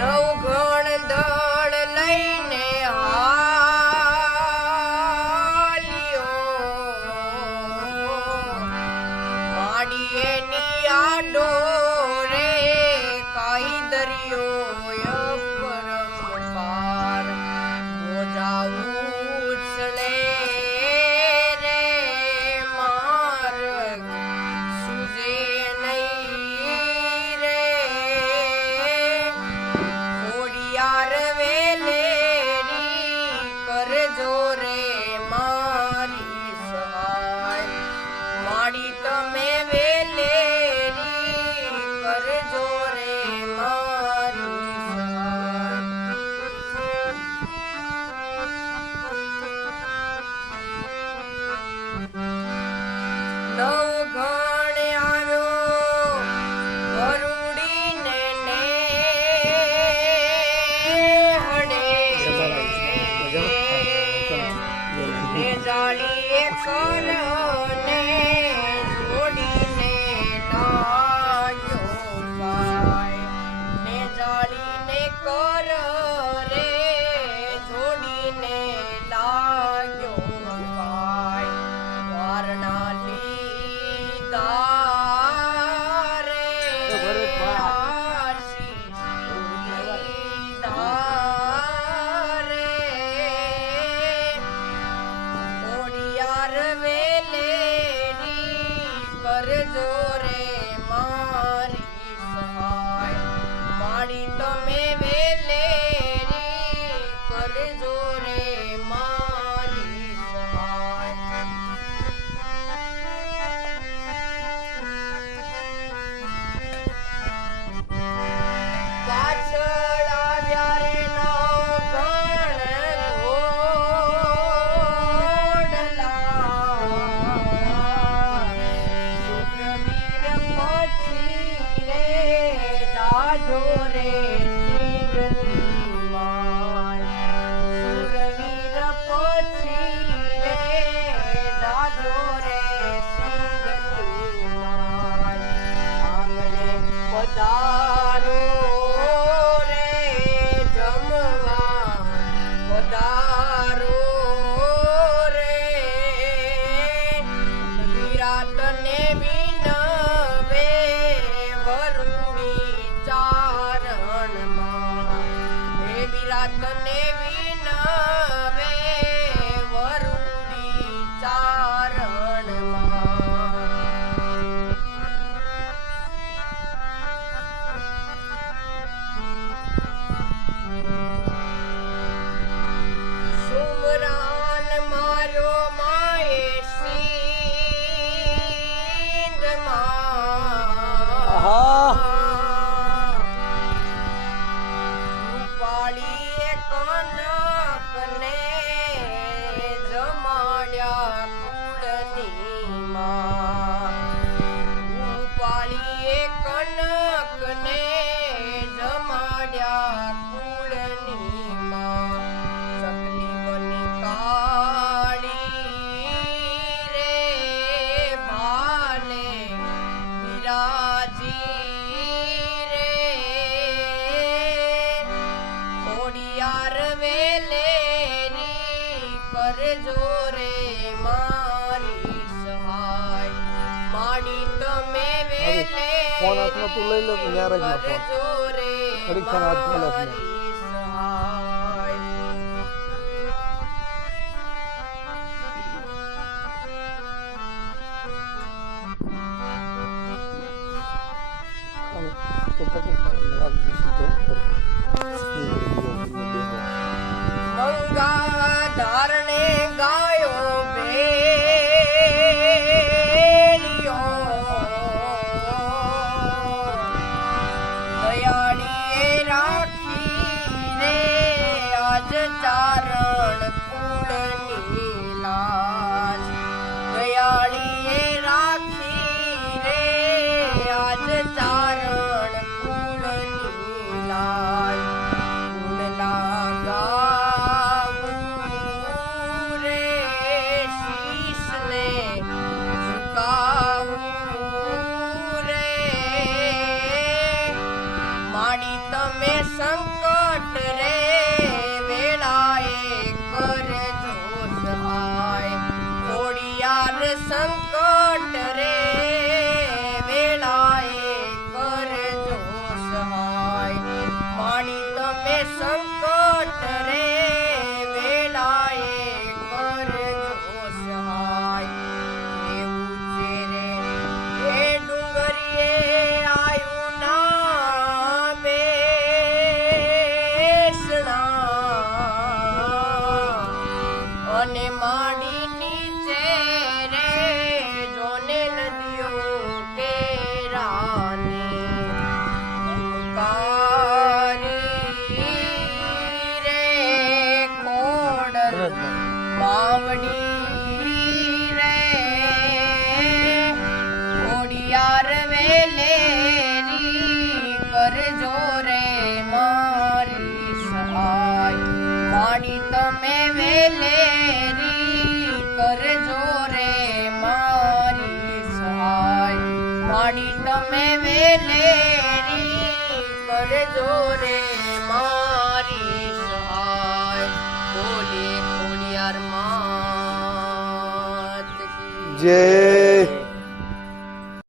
નવઘણ દળ લઈને માડીએ ની આડો રે કાઈ દરિયો પરમ પાર ઉછળે રે માર્ગ સુજે નહીં રે ખોડિયાર વેલેરી કરજો રે મારી સહાય માડી તમે વેલેરી કરજો રે મારી સહાય નવઘણ આવ્યો ગરુડીને નેહડે ને જાળીએ કરને જોડીને લાગ્યો ભાઈ ને જાળીને કર રે જોડીને લાગ્યો ભાઈ વારણા લીધા રે આશીષ લીધા રે ખોડિયાર વેલેરી કરજો રે મારી સહાય માડી તમે વેલેરી કરજો રે મારી સહાય પાછળ આવ્યા રે નવઘણ ઘોડલા શુક્રવીર પછી રે દાજો રે સિંગની માય શુક્રવીર પછી રે દાજો રે સિંગની માય આંગણે પધારો રે જમવા પધારો રે વિરાટને વિનવે વરુણી ચારણમાં હે વિરાટને વિનવે વરુણી ચારણમાં રાજી રે ખોડિયાર વેલેરી કરજો રે મારી સહાય માડી તમે ફોન હાથમાં તું લઈ લે તો ન્યા રાખ ફોન કરજો રે પરીક્ષા હાથ ખોલે છે મારી સહાય તો પછી રાખ દીધી તો ગંગા ધારણે ગાયો ભેલિયો દયાળીએ રાખી રે આજ ચારણ કુળની લાજ દયાળીએ રાખી રે આજ ચારણ કુળની લાજ તમે સંકટ રે વેળાએ કરજો સહાય ખોડિયાર સંકટ રે વેળાએ કરજો સહાય માડી તમે સંકટ રે વેળાએ કરજો સહાય એવું છે રે એ ડુંગરીએ આયુ ના અને માડી નીચે રે જોને નદીઓ કેરાની કારી રે ખોડલ માવડી રે ખોડિયાર વેલેરી કરજો રે મારી સહાય માડી તમે વેલેરી કરજો રે મારી સહાય માડી તમે વેલેરી કરજો રે મારી સહાય બોલે ખોડિયાર માત કી જય